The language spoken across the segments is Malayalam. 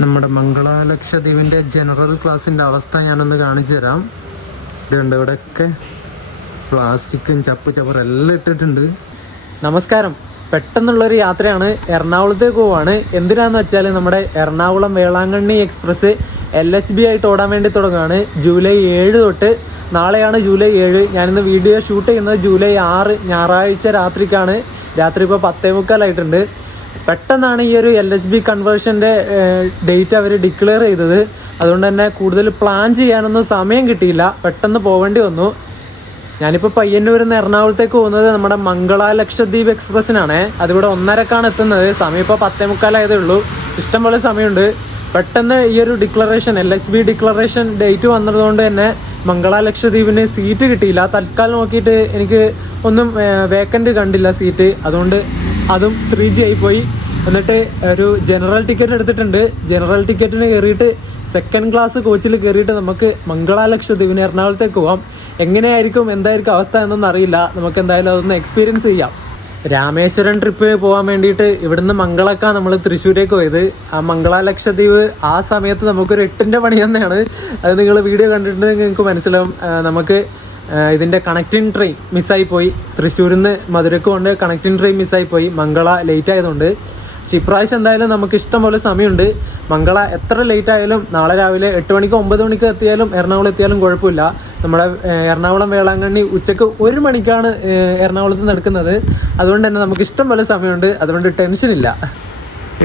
നമ്മുടെ മംഗള ലക്ഷദ്വീപിൻ്റെ ജനറൽ ക്ലാസ്സിൻ്റെ അവസ്ഥ ഞാനൊന്ന് കാണിച്ചു തരാം. ഇതുണ്ട്, ഇവിടെയൊക്കെ പ്ലാസ്റ്റിക്കും ചപ്പും എല്ലാം ഇട്ടിട്ടുണ്ട്. നമസ്കാരം. പെട്ടെന്നുള്ളൊരു യാത്രയാണ്. എറണാകുളത്തേക്ക് പോവാണ്. എന്തിനാന്ന് വെച്ചാൽ നമ്മുടെ എറണാകുളം വേളാങ്കണ്ണി എക്സ്പ്രസ് LHB ആയിട്ട് ഓടാൻ വേണ്ടി തുടങ്ങുകയാണ്. ജൂലൈ 7 തൊട്ട്. നാളെയാണ് ജൂലൈ 7. ഞാനിന്ന് വീഡിയോ ഷൂട്ട് ചെയ്യുന്നത് ജൂലൈ 6 ഞായറാഴ്ച രാത്രിക്കാണ്. രാത്രി ഇപ്പോൾ 10:45 പെട്ടെന്നാണ് ഈ ഒരു LHB കൺവേർഷൻ്റെ ഡേറ്റ് അവർ ഡിക്ലെയർ ചെയ്തത്. അതുകൊണ്ട് തന്നെ കൂടുതൽ പ്ലാൻ ചെയ്യാനൊന്നും സമയം കിട്ടിയില്ല. പെട്ടെന്ന് പോകേണ്ടി വന്നു. ഞാനിപ്പോൾ പയ്യന്നൂരിൽ നിന്ന് എറണാകുളത്തേക്ക് പോകുന്നത് നമ്മുടെ മംഗള ലക്ഷദ്വീപ് എക്സ്പ്രസ്സിനാണ്. അതിവിടെ 1:30 എത്തുന്നത്. സമയം ഇപ്പോൾ 10:45 ഉള്ളൂ. ഇഷ്ടംപോലെ സമയമുണ്ട്. പെട്ടെന്ന് ഈ ഒരു ഡിക്ലറേഷൻ LHB ഡിക്ലറേഷൻ ഡേറ്റ് വന്നതുകൊണ്ട് തന്നെ മംഗള ലക്ഷദ്വീപിന് സീറ്റ് കിട്ടിയില്ല. തൽക്കാലം നോക്കിയിട്ട് എനിക്ക് ഒന്നും വേക്കൻറ്റ് കണ്ടില്ല സീറ്റ്. അതുകൊണ്ട് അതും 3G ആയിപ്പോയി. എന്നിട്ട് ഒരു ജനറൽ ടിക്കറ്റ് എടുത്തിട്ടുണ്ട്. ജനറൽ ടിക്കറ്റിന് കയറിയിട്ട് സെക്കൻഡ് ക്ലാസ് കോച്ചിൽ കയറിയിട്ട് നമുക്ക് മംഗള ലക്ഷദ്വീപിന് എറണാകുളത്തേക്ക് പോകാം. എങ്ങനെയായിരിക്കും എന്തായിരിക്കും അവസ്ഥ എന്നൊന്നും അറിയില്ല. നമുക്ക് എന്തായാലും അതൊന്ന് എക്സ്പീരിയൻസ് ചെയ്യാം. രാമേശ്വരം ട്രിപ്പ് പോകാൻ വേണ്ടിയിട്ട് ഇവിടുന്ന് മംഗളക്ക നമ്മൾ തൃശ്ശൂരേക്ക് പോയത്. ആ മംഗള ലക്ഷദ്വീപ് ആ സമയത്ത് നമുക്കൊരു 8ൻ്റെ പണി തന്നെയാണ്. അത് നിങ്ങൾ വീഡിയോ കണ്ടിട്ടുണ്ടെങ്കിൽ നിങ്ങൾക്ക് മനസ്സിലാവും. നമുക്ക് ഇതിൻ്റെ കണക്റ്റിംഗ് ട്രെയിൻ മിസ്സായിപ്പോയി. തൃശ്ശൂരിൽ നിന്ന് മധുരക്ക് കൊണ്ട് കണക്റ്റിംഗ് ട്രെയിൻ മിസ്സായിപ്പോയി മംഗള ലേറ്റ് ആയതുകൊണ്ട്. പക്ഷെ ഇപ്രാവശ്യം എന്തായാലും നമുക്ക് ഇഷ്ടം പോലെ സമയമുണ്ട്. മംഗള എത്ര ലേറ്റ് ആയാലും നാളെ രാവിലെ 8 മണിക്കോ 9 മണിക്കോ എത്തിയാലും എറണാകുളം എത്തിയാലും കുഴപ്പമില്ല. നമ്മുടെ എറണാകുളം വേളാങ്കണ്ണി ഉച്ചക്ക് 1 മണിക്കാണ് എറണാകുളത്ത് നിന്ന് എടുക്കുന്നത്. അതുകൊണ്ട് തന്നെ നമുക്ക് ഇഷ്ടം പോലെ സമയമുണ്ട്. അതുകൊണ്ട് ടെൻഷനില്ല.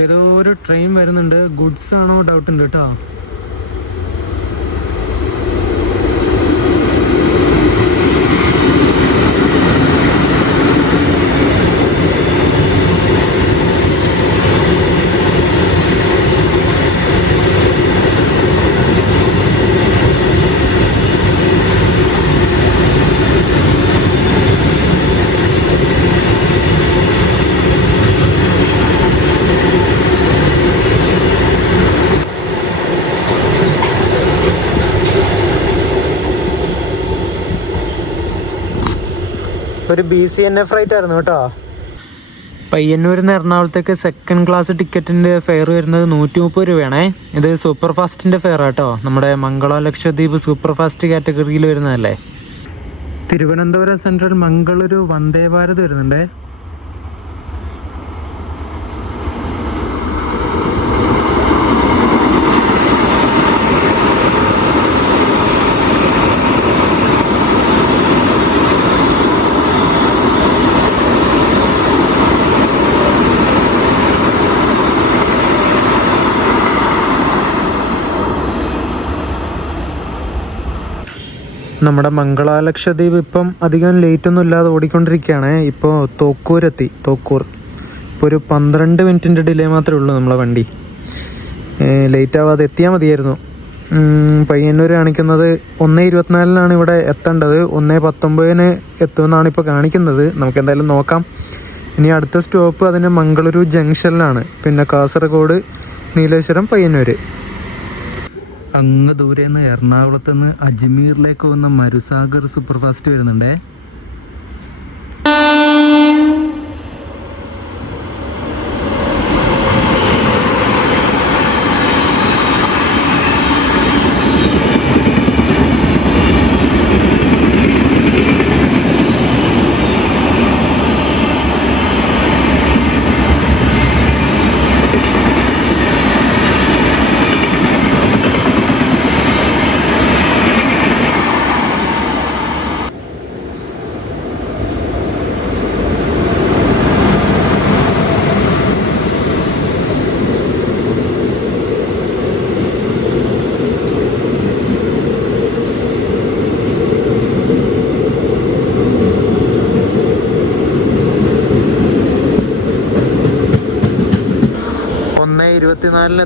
ഏതോ ഒരു ട്രെയിൻ വരുന്നുണ്ട്. ഗുഡ്സ് ആണോ ഡൗട്ട് ഉണ്ട് കേട്ടോ. ഒരു BCNF ഫ്ലൈറ്റ് ആയിരുന്നു കേട്ടോ. പയ്യന്നൂരിൽ നിന്ന് എറണാകുളത്തേക്ക് സെക്കൻഡ് ക്ലാസ് ടിക്കറ്റിൻ്റെ ഫെയർ വരുന്നത് 130 രൂപയാണേ. ഇത് സൂപ്പർ ഫാസ്റ്റിൻ്റെ ഫെയർ ആട്ടോ. നമ്മുടെ മംഗള ലക്ഷദ്വീപ് സൂപ്പർ ഫാസ്റ്റ് കാറ്റഗറിയിൽ വരുന്നതല്ലേ. തിരുവനന്തപുരം സെൻട്രൽ മംഗളൂരു വന്ദേ ഭാരത് വരുന്നുണ്ടേ. നമ്മുടെ മംഗള ലക്ഷദ്വീപ് ഇപ്പം അധികം ലേറ്റൊന്നും ഇല്ലാതെ ഓടിക്കൊണ്ടിരിക്കുകയാണ്. ഇപ്പോൾ തോക്കൂരെത്തി. തോക്കൂർ ഇപ്പോൾ ഒരു 12 മിനിറ്റിൻ്റെ ഡിലേ മാത്രമേ ഉള്ളൂ നമ്മളെ വണ്ടി. ലേറ്റ് ആവാതെ എത്തിയാൽ മതിയായിരുന്നു. പയ്യന്നൂർ കാണിക്കുന്നത് 1:24 ഇവിടെ എത്തേണ്ടത്. 1:19 എത്തുമെന്നാണ് ഇപ്പോൾ കാണിക്കുന്നത്. നമുക്ക് എന്തായാലും നോക്കാം. ഇനി അടുത്ത സ്റ്റോപ്പ് അതിന് മംഗളൂരു ജംഗ്ഷനിലാണ്. പിന്നെ കാസർഗോഡ്, നീലേശ്വരം, പയ്യന്നൂർ. അങ്ങ് ദൂരെ നിന്ന് എറണാകുളത്ത് നിന്ന് അജ്മീറിലേക്ക് പോകുന്ന മരുസാഗർ സൂപ്പർ ഫാസ്റ്റ് വരുന്നുണ്ടേ.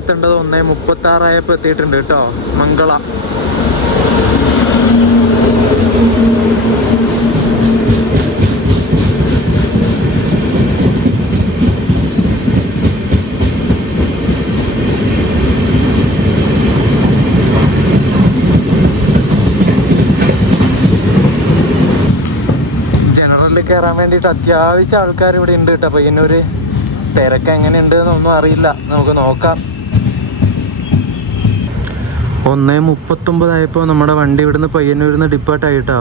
എത്തേണ്ടത് 1:36 ആയപ്പോൾ എത്തിയിട്ടുണ്ട് കേട്ടോ മംഗള. ജനറലിൽ കയറാൻ വേണ്ടിയിട്ട് അത്യാവശ്യം ആൾക്കാർ ഇവിടെ ഉണ്ട് കേട്ടോ. പയ്യന്നൂർ തിരക്ക് എങ്ങനെയുണ്ട് എന്നൊന്നും അറിയില്ല. നമുക്ക് നോക്കാം. 1:39 നമ്മുടെ വണ്ടി ഇവിടുന്ന് പയ്യന്നൂരിൽ നിന്ന് ഡിപ്പാർട്ടായിട്ടാ.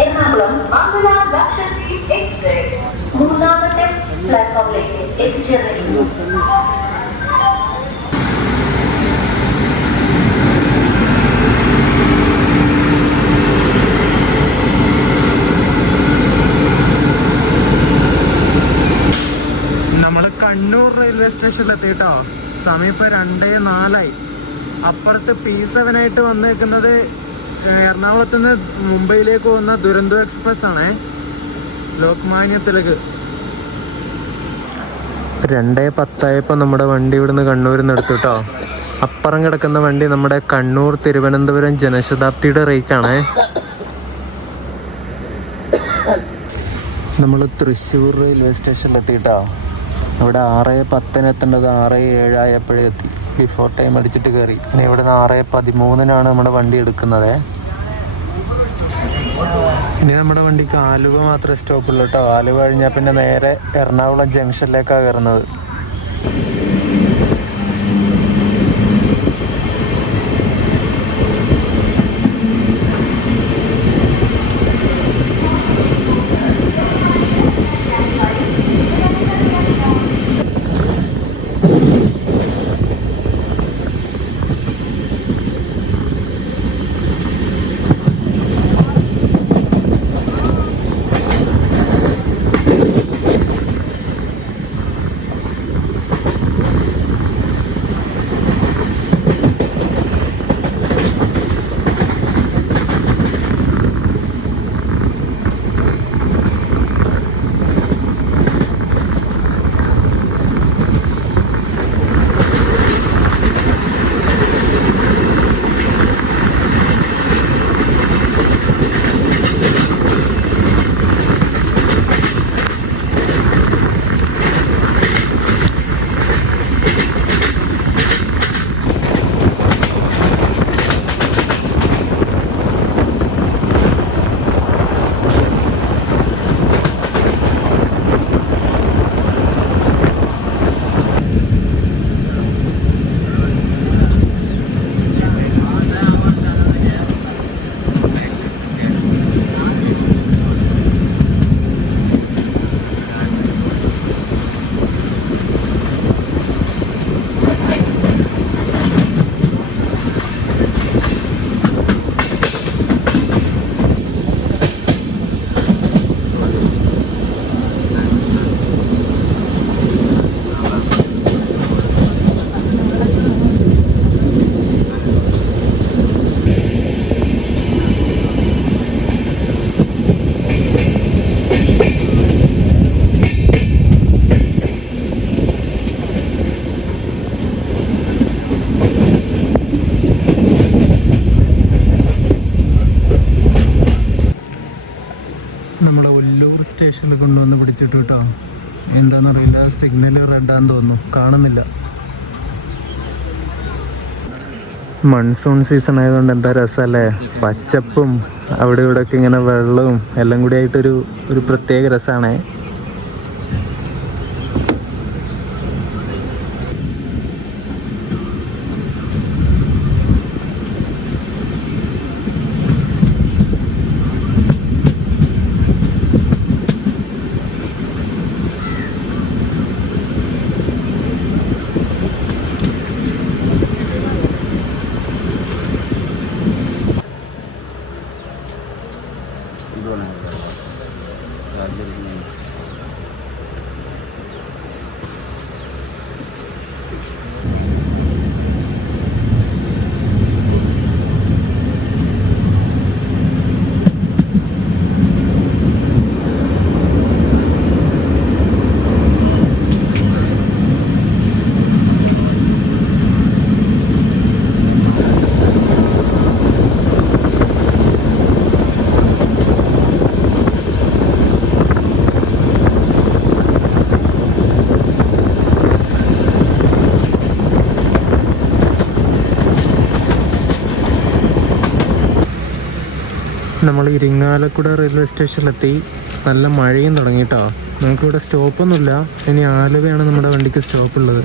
എറണാകുളം മംഗള ലക്ഷദ്വീപ് എക്സ്പ്രസ് 3-ാമത്തെ പ്ലാറ്റ്ഫോമിലേക്ക് എത്തിച്ചേർന്നിരിക്കുന്നു. നമ്മൾ കണ്ണൂർ റെയിൽവേ സ്റ്റേഷനിലെത്തിട്ടോ. സമയം ഇപ്പോൾ 2:04. അപ്പുറത്ത് P7 ആയിട്ട് വന്നേക്കുന്നത് എറണാകുളത്ത് നിന്ന് മുംബൈയിലേക്ക് പോകുന്ന ദുരന്തോ എക്സ്പ്രസ് ആണേ, ലോക്മാന്യ തിലക്. 2:10 നമ്മുടെ വണ്ടി ഇവിടുന്ന് കണ്ണൂരിൽ നിന്ന് എടുത്തു കേട്ടോ. അപ്പുറം കിടക്കുന്ന വണ്ടി നമ്മുടെ കണ്ണൂർ തിരുവനന്തപുരം ജനശതാബ്ദിയുടെ റേക്കാണേ. നമ്മൾ തൃശ്ശൂർ റെയിൽവേ സ്റ്റേഷനിലെത്തിട്ടോ. ഇവിടെ 6:10 എത്തേണ്ടത് 6:07 ആയപ്പോഴേ എത്തി. ബിഫോർ ടൈം അടിച്ചിട്ട് കയറി. ഇനി ഇവിടെ നിന്ന് 6:13 നമ്മുടെ വണ്ടി എടുക്കുന്നത്. ഇനി നമ്മുടെ വണ്ടിക്ക് ആലുവ മാത്രമേ സ്റ്റോപ്പുള്ളൂ കേട്ടോ. ആലുവ കഴിഞ്ഞാൽ പിന്നെ നേരെ എറണാകുളം ജംഗ്ഷനിലേക്കാണ് കയറുന്നത്. സ്റ്റേഷനിൽ കൊണ്ടുവന്ന് പിടിച്ചിട്ട് കേട്ടോ. എന്താണെന്നറിയില്ല, സിഗ്നൽ റെഡാന്ന് തോന്നുന്നു, കാണുന്നില്ല. മൺസൂൺ സീസൺ ആയതുകൊണ്ട് എന്താ രസമല്ലേ, പച്ചപ്പും അവിടെ ഇവിടെയൊക്കെ ഇങ്ങനെ വെള്ളവും എല്ലാം കൂടി ആയിട്ടൊരു പ്രത്യേക രസമാണേ. നമ്മൾ ഇരിങ്ങാലക്കുട റെയിൽവേ സ്റ്റേഷനിലെത്തി. നല്ല മഴയും തുടങ്ങിയിട്ടോ. നമുക്കിവിടെ സ്റ്റോപ്പൊന്നുമില്ല. ഇനി ആലുവയാണ് നമ്മുടെ വണ്ടിക്ക് സ്റ്റോപ്പുള്ളത്.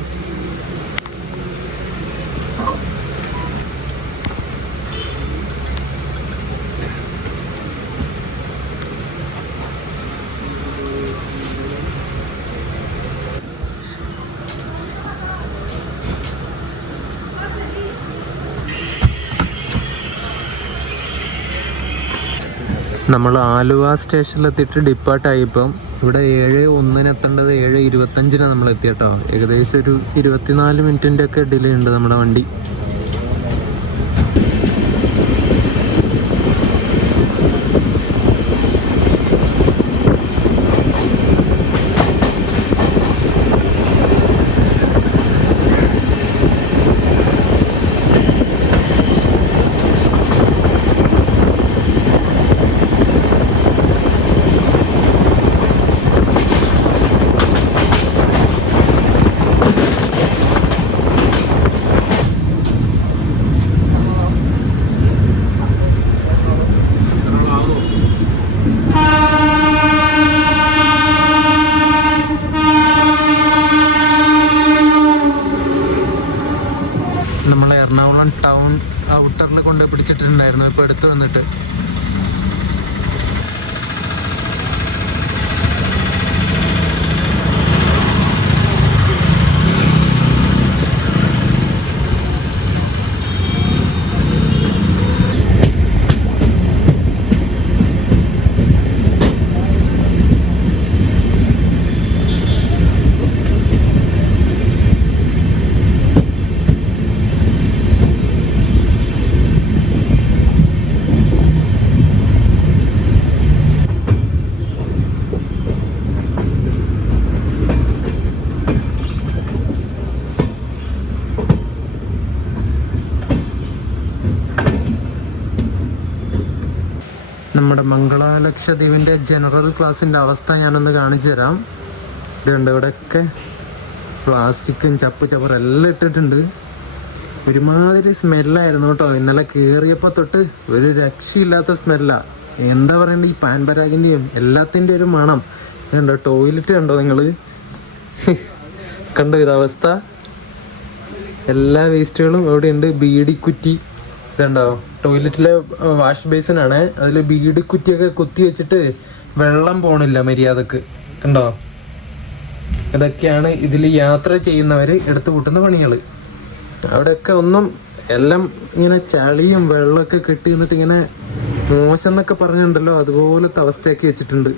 നമ്മൾ ആലുവ സ്റ്റേഷനിലെത്തിയിട്ട് ഡിപ്പാർട്ടായി. ഇപ്പം ഇവിടെ 7:01 എത്തേണ്ടത് 7:25 നമ്മൾ എത്തി കേട്ടോ. ഏകദേശം ഒരു 24 മിനിറ്റിൻ്റെ ഒക്കെ ഡിലേ ഉണ്ട് നമ്മുടെ വണ്ടി. എറണാകുളം ടൗൺ ഔട്ടറിൽ കൊണ്ട് പിടിച്ചിട്ടുണ്ടായിരുന്നു. ഇപ്പോൾ എടുത്തു വന്നിട്ട് നമ്മുടെ മംഗള ലക്ഷദ്വീപിൻ്റെ ജനറൽ ക്ലാസ്സിൻ്റെ അവസ്ഥ ഞാനൊന്ന് കാണിച്ചു തരാം. ഇതുണ്ട്, ഇവിടെയൊക്കെ പ്ലാസ്റ്റിക്കും ചപ്പ് ചവറും എല്ലാം ഇട്ടിട്ടുണ്ട്. ഒരുമാതിരി സ്മെല്ലായിരുന്നു കേട്ടോ. ഇന്നലെ കയറിയപ്പോൾ തൊട്ട് ഒരു രക്ഷയില്ലാത്ത സ്മെല്ലാണ്. എന്താ പറയണ്ടേ, ഈ പാൻ പരാഗിൻ്റെയും എല്ലാത്തിൻ്റെ ഒരു മണം. ഇതുണ്ടോ, ടോയ്ലറ്റ് കണ്ടോ നിങ്ങൾ? കണ്ടോ ഇതവസ്ഥ? എല്ലാ വേസ്റ്റുകളും ഇവിടെയുണ്ട്. ബീഡിക്കുറ്റി ഇതുണ്ടോ, ടോയ്ലറ്റിലെ വാഷ് ബേസിനാണ്. അതിൽ ബീഡിക്കുറ്റിയൊക്കെ കുത്തി വെച്ചിട്ട് വെള്ളം പോണില്ല മര്യാദക്ക്. കണ്ടോ, ഇതൊക്കെയാണ് ഇതിൽ യാത്ര ചെയ്യുന്നവർ എടുത്തു കൂട്ടുന്ന പണികൾ. അവിടെയൊക്കെ ഒന്നും എല്ലാം ഇങ്ങനെ ചളിയും വെള്ളമൊക്കെ കെട്ടി നിന്നിട്ട് ഇങ്ങനെ മോശം എന്നൊക്കെ പറഞ്ഞിട്ടുണ്ടല്ലോ, അതുപോലത്തെ അവസ്ഥയാക്കി വെച്ചിട്ടുണ്ട്.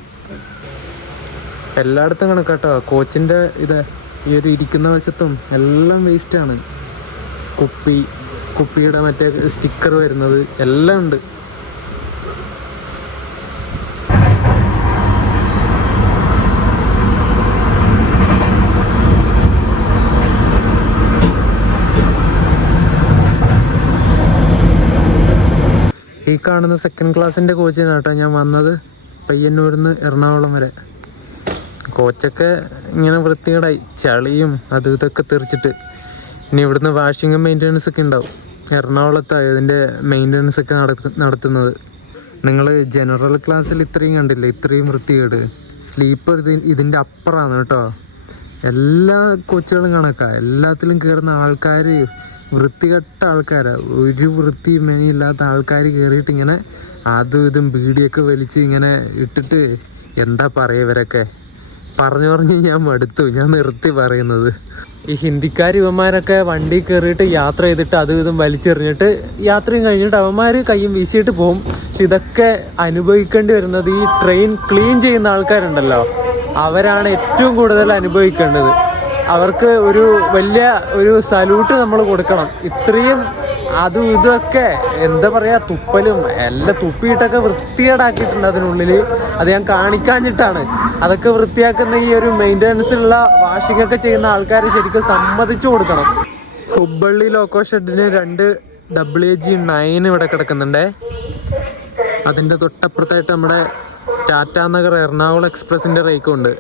എല്ലായിടത്തും കണക്കാട്ടോ. കോച്ചിൻ്റെ ഈ ഒരു ഇരിക്കുന്ന വശത്തും എല്ലാം വേസ്റ്റാണ്. കുപ്പിയുടെ മറ്റേ സ്റ്റിക്കർ വരുന്നത് എല്ലാം ഉണ്ട്. ഈ കാണുന്ന സെക്കൻഡ് ക്ലാസ്സിൻ്റെ കോച്ചിനാട്ടോ ഞാൻ വന്നത്, പയ്യന്നൂരിൽ നിന്ന് എറണാകുളം വരെ. കോച്ചൊക്കെ ഇങ്ങനെ വൃത്തികേടായി, ചളിയും അതും ഇതൊക്കെ തെറിച്ചിട്ട്. ഇനി ഇവിടുന്ന് വാഷിങ്ങും മെയിൻ്റെനൻസ് ഒക്കെ ഉണ്ടാവും. എറണാകുളത്താണ് ഇതിൻ്റെ മെയിൻ്റെനൻസ് ഒക്കെ നടത്തുന്നത്. നിങ്ങൾ ജനറൽ ക്ലാസ്സിൽ ഇത്രയും കണ്ടില്ലേ, ഇത്രയും വൃത്തികേട്. സ്ലീപ്പർ ഇതിൻ്റെ അപ്പുറമാണ് കേട്ടോ. എല്ലാ കോച്ചുകളും കണക്കാ. എല്ലാത്തിലും കയറുന്ന ആൾക്കാർ വൃത്തികെട്ട ആൾക്കാരാണ്. ഒരു വൃത്തി മെനയില്ലാത്ത ആൾക്കാർ കയറിയിട്ട് ഇങ്ങനെ അതും ഇതും ബീഡിയൊക്കെ വലിച്ച് ഇങ്ങനെ ഇട്ടിട്ട് എന്താ പറയുക. ഇവരൊക്കെ പറഞ്ഞ് ഞാൻ മടുത്തു. ഞാൻ നിർത്തി പറയുന്നത്. ഈ ഹിന്ദിക്കാർ ഇവന്മാരൊക്കെ വണ്ടി കയറിയിട്ട് യാത്ര ചെയ്തിട്ട് അതും ഇതും വലിച്ചെറിഞ്ഞിട്ട് യാത്രയും കഴിഞ്ഞിട്ട് അവന്മാർ കയ്യും വീശിയിട്ട് പോകും. പക്ഷെ ഇതൊക്കെ അനുഭവിക്കേണ്ടി വരുന്നത് ഈ ട്രെയിൻ ക്ലീൻ ചെയ്യുന്ന ആൾക്കാരുണ്ടല്ലോ, അവരാണ് ഏറ്റവും കൂടുതൽ അനുഭവിക്കേണ്ടത്. അവർക്ക് ഒരു സല്യൂട്ട് നമ്മൾ കൊടുക്കണം. ഇത്രയും അതും ഇതൊക്കെ എന്താ പറയുക, തുപ്പലും എല്ലാം തുപ്പിയിട്ടൊക്കെ വൃത്തികേടാക്കിയിട്ടുണ്ട് അതിനുള്ളിൽ. അത് ഞാൻ കാണിക്കാഞ്ഞിട്ടാണ്. അതൊക്കെ വൃത്തിയാക്കുന്ന ഈ ഒരു മെയിൻ്റെനൻസുള്ള വാഷിംഗ് ഒക്കെ ചെയ്യുന്ന ആൾക്കാർ ശരിക്കും സമ്മതിച്ചു കൊടുക്കണം. ഹുബ്ബള്ളി ലോക്കോ ഷെഡിന് 2 WG9 ഇവിടെ കിടക്കുന്നുണ്ടേ. അതിൻ്റെ തൊട്ടപ്പുറത്തായിട്ട് നമ്മുടെ ടാറ്റാ നഗർ എറണാകുളം എക്സ്പ്രസിൻ്റെ റേക്കും ഉണ്ട്.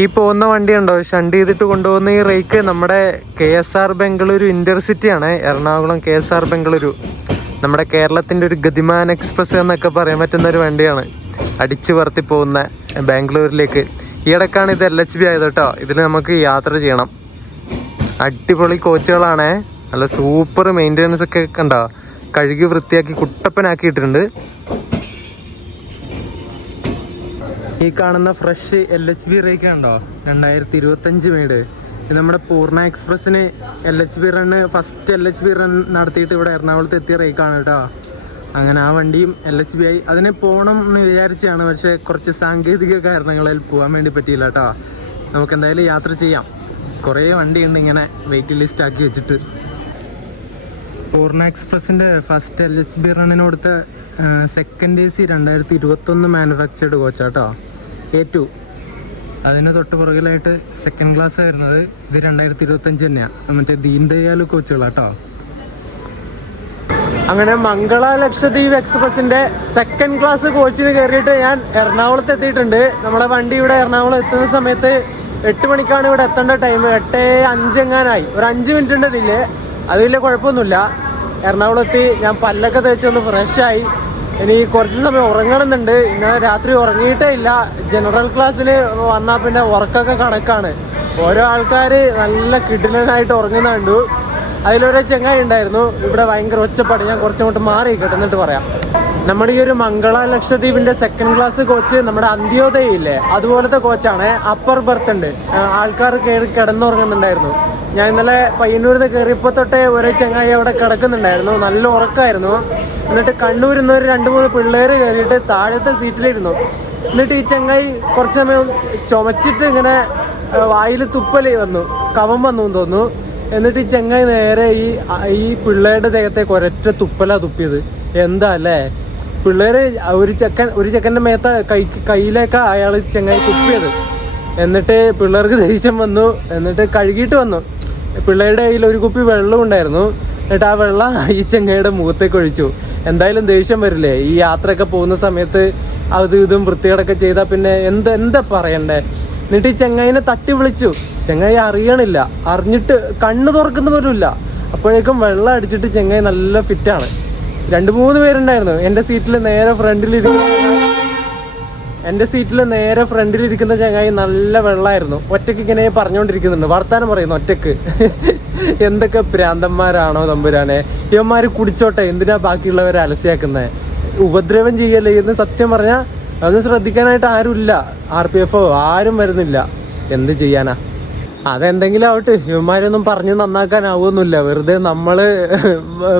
ഈ പോകുന്ന വണ്ടി ഉണ്ടോ ഷണ്ട് ചെയ്തിട്ട് കൊണ്ടുപോകുന്ന ഈ റേക്ക് നമ്മുടെ KSR ബംഗളൂരു ഇന്റർസിറ്റി ആണ്. എറണാകുളം KSR ബംഗളൂരു, നമ്മുടെ കേരളത്തിൻ്റെ ഒരു ഗതിമാൻ എക്സ്പ്രസ് എന്നൊക്കെ പറയാൻ പറ്റുന്ന ഒരു വണ്ടിയാണ്. അടിച്ചു പറത്തി പോകുന്ന ബാംഗ്ലൂരിലേക്ക്. ഈയിടക്കാണ് ഇത് LHB ആയത് കേട്ടോ. ഇതിൽ നമുക്ക് യാത്ര ചെയ്യണം. അടിപൊളി കോച്ചുകളാണ്, നല്ല സൂപ്പർ മെയിൻ്റെനൻസ് ഒക്കെ കണ്ടോ, കഴുകി വൃത്തിയാക്കി കുട്ടപ്പനാക്കിയിട്ടുണ്ട്. ഈ കാണുന്ന ഫ്രഷ് LHB റേക്ക് ഉണ്ടോ, 2025 മെയ്ഡ്. ഇത് നമ്മുടെ പൂർണ്ണ എക്സ്പ്രസ്സിന് LHB run, first LHB run നടത്തിയിട്ട് ഇവിടെ എറണാകുളത്ത് എത്തിയ റേക്കാണ് കേട്ടോ. അങ്ങനെ ആ വണ്ടിയും LHB ആയി. അതിന് പോകണം എന്ന് വിചാരിച്ചാണ്, പക്ഷേ കുറച്ച് സാങ്കേതിക കാരണങ്ങളിൽ പോകാൻ വേണ്ടി പറ്റിയില്ല കേട്ടോ. നമുക്ക് എന്തായാലും യാത്ര ചെയ്യാം. കുറേ വണ്ടിയുണ്ട് ഇങ്ങനെ വെയിറ്റ് ലിസ്റ്റ് ആക്കി വെച്ചിട്ട്. പൂർണ്ണ എക്സ്പ്രസ്സിൻ്റെ ഫസ്റ്റ് LHB റണ്ണിന് കൊടുത്ത സെക്കൻഡ് AC 2021 മാനുഫാക്ചേർഡ് കോച്ചാട്ടോ, A2. അതിന് തൊട്ട് പുറകിലായിട്ട് സെക്കൻഡ് ക്ലാസ് വരുന്നത്. ഇത് 2025 തന്നെയാണ്, മറ്റേ ദീൻ ദയാൽ കോച്ചുകളാട്ടോ. അങ്ങനെ മംഗള ലക്ഷദ്വീപ് എക്സ്പ്രസിൻ്റെ സെക്കൻഡ് ക്ലാസ് കോച്ചിന് കയറിയിട്ട് ഞാൻ എറണാകുളത്ത് എത്തിയിട്ടുണ്ട്. നമ്മുടെ വണ്ടി ഇവിടെ എറണാകുളം എത്തുന്ന സമയത്ത് 8 മണിക്കാണ് ഇവിടെ എത്തേണ്ട ടൈം. 8:05 എങ്ങാനായി, ഒരു 5 മിനിറ്റ് ഉണ്ട് ഇതിൽ. അത് വലിയ കുഴപ്പമൊന്നുമില്ല. എറണാകുളത്ത് ഞാൻ പല്ലൊക്കെ തേച്ചൊന്ന് ഫ്രഷായി. ഇനി കുറച്ച് സമയം ഉറങ്ങണമെന്നുണ്ട്. ഇന്നലെ രാത്രി ഉറങ്ങിയിട്ടേ ഇല്ല. ജനറൽ ക്ലാസ്സിൽ വന്നാൽ പിന്നെ ഉറക്കമൊക്കെ കണക്കാണ്. ഓരോ ആൾക്കാർ നല്ല കിടിലനായിട്ട് ഉറങ്ങുന്ന കണ്ടു. അതിലൊരു ചെങ്ങായി ഉണ്ടായിരുന്നു. ഇവിടെ ഭയങ്കര ഒച്ചപ്പാട്. ഞാൻ കുറച്ചങ്ങോട്ട് മാറി കിടന്നിട്ട് പറയാം. നമ്മുടെ ഈ ഒരു മംഗള ലക്ഷദ്വീപിൻ്റെ സെക്കൻഡ് ക്ലാസ് കോച്ച് നമ്മുടെ അന്ത്യോദയില്ലേ, അതുപോലത്തെ കോച്ചാണ്. അപ്പർ ബർത്ത് ഉണ്ട്, ആൾക്കാർ കയറി കിടന്നുറങ്ങുന്നുണ്ടായിരുന്നു. ഞാൻ ഇന്നലെ പയ്യന്നൂരിൽ നിന്ന് കയറിയപ്പോൾ തൊട്ടേ ഒരു ചെങ്ങായി അവിടെ കിടക്കുന്നുണ്ടായിരുന്നു. നല്ല ഉറക്കമായിരുന്നു. എന്നിട്ട് കണ്ണൂരിൽ നിന്ന് ഒരു 2-3 പിള്ളേർ കയറിയിട്ട് താഴത്തെ സീറ്റിലിരുന്നു. എന്നിട്ട് ഈ ചെങ്ങായി കുറച്ച് സമയം ചുമച്ചിട്ട് ഇങ്ങനെ വായിൽ തുപ്പൽ വന്നു, കവം വന്നു എന്ന് തോന്നുന്നു. എന്നിട്ട് ഈ ചെങ്ങായി നേരെ ഈ പിള്ളേരുടെ ദേഹത്തേക്ക് ഒരൊറ്റ തുപ്പലാ തുപ്പിയത്. എന്താ അല്ലേ, പിള്ളേർ ഒരു ചെക്കൻ്റെ മേത്ത കയ്യിലേക്കാണ് അയാൾ ചെങ്ങായി തുപ്പിയത്. എന്നിട്ട് പിള്ളേർക്ക് ദേഷ്യം വന്നു. എന്നിട്ട് കഴുകിയിട്ട് വന്നു. പിള്ളേരുടെ കയ്യിൽ ഒരു കുപ്പി വെള്ളം ഉണ്ടായിരുന്നു. എന്നിട്ട് ആ വെള്ളം ഈ ചെങ്ങയുടെ മുഖത്തേക്ക് ഒഴിച്ചു. എന്തായാലും ദേഷ്യം വരില്ലേ ഈ യാത്രയൊക്കെ പോകുന്ന സമയത്ത്, അതും ഇതും വൃത്തികേടൊക്കെ ചെയ്താൽ പിന്നെ എന്താ പറയണ്ടേ. എന്നിട്ട് ഈ ചെങ്ങായിനെ തട്ടി വിളിച്ചു. ചെങ്ങായി അറിയണില്ല, അറിഞ്ഞിട്ട് കണ്ണ് തുറക്കുന്ന പോലും ഇല്ല. അപ്പോഴേക്കും വെള്ളം അടിച്ചിട്ട് ചെങ്ങായി നല്ല ഫിറ്റാണ്. 2-3 പേരുണ്ടായിരുന്നു. എൻ്റെ സീറ്റിൽ നേരെ ഫ്രണ്ടിലിരിക്കുന്ന ചെങ്ങായി നല്ല വെള്ളമായിരുന്നു. ഒറ്റയ്ക്ക് ഇങ്ങനെ പറഞ്ഞുകൊണ്ടിരിക്കുന്നുണ്ട്, വർത്താനം പറയുന്നു ഒറ്റയ്ക്ക്. എന്തൊക്കെ പ്രാന്തന്മാരാണോ തമ്പുരാനെ. ഇവന്മാർ കുടിച്ചോട്ടെ, എന്തിനാ ബാക്കിയുള്ളവരെ അലസിയാക്കുന്നത്, ഉപദ്രവം ചെയ്യല്ലേ എന്ന്. സത്യം പറഞ്ഞാൽ അതൊന്നും ശ്രദ്ധിക്കാനായിട്ട് ആരുമില്ല. RPF ആരും വരുന്നില്ല. എന്ത് ചെയ്യാനാ, അതെന്തെങ്കിലും ആവട്ടെ. ഇവന്മാരൊന്നും പറഞ്ഞ് നന്നാക്കാനാവുമൊന്നുമില്ല.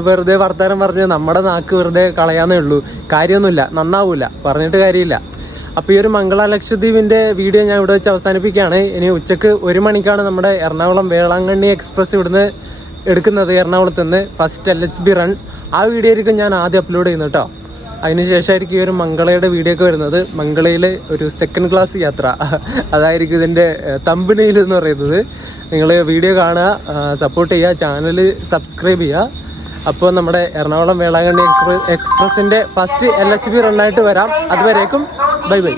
വെറുതെ വർത്താനം പറഞ്ഞ് നമ്മുടെ നാക്ക് വെറുതെ കളയാന്നേ ഉള്ളൂ. കാര്യമൊന്നുമില്ല, നന്നാവൂല, പറഞ്ഞിട്ട് കാര്യമില്ല. അപ്പോൾ ഈ ഒരു മംഗള ലക്ഷദ്വീപിൻ്റെ വീഡിയോ ഞാൻ ഇവിടെ വെച്ച് അവസാനിപ്പിക്കുകയാണ്. ഇനി ഉച്ചക്ക് 1 മണിക്കാണ് നമ്മുടെ എറണാകുളം വേളാങ്കണ്ണി എക്സ്പ്രസ് ഇവിടുന്ന് എടുക്കുന്നത്, എറണാകുളത്ത് നിന്ന് ഫസ്റ്റ് LHB റൺ. ആ വീഡിയോ ആയിരിക്കും ഞാൻ ആദ്യം അപ്ലോഡ് ചെയ്യുന്നത് കേട്ടോ. അതിനുശേഷമായിരിക്കും ഈ ഒരു മംഗളയുടെ വീഡിയോ ഒക്കെ വരുന്നത്. മംഗളയിൽ ഒരു സെക്കൻഡ് ക്ലാസ് യാത്ര, അതായിരിക്കും ഇതിൻ്റെ തമ്പനെയിൽ എന്ന് പറയുന്നത്. നിങ്ങൾ വീഡിയോ കാണുക, സപ്പോർട്ട് ചെയ്യുക, ചാനൽ സബ്സ്ക്രൈബ് ചെയ്യുക. അപ്പോൾ നമ്മുടെ എറണാകുളം വേളാങ്കണ്ണി എക്സ്പ്രസിൻ്റെ ഫസ്റ്റ് LHB റണ്ണായിട്ട് വരാം. അതുവരേക്കും ബൈ ബൈ.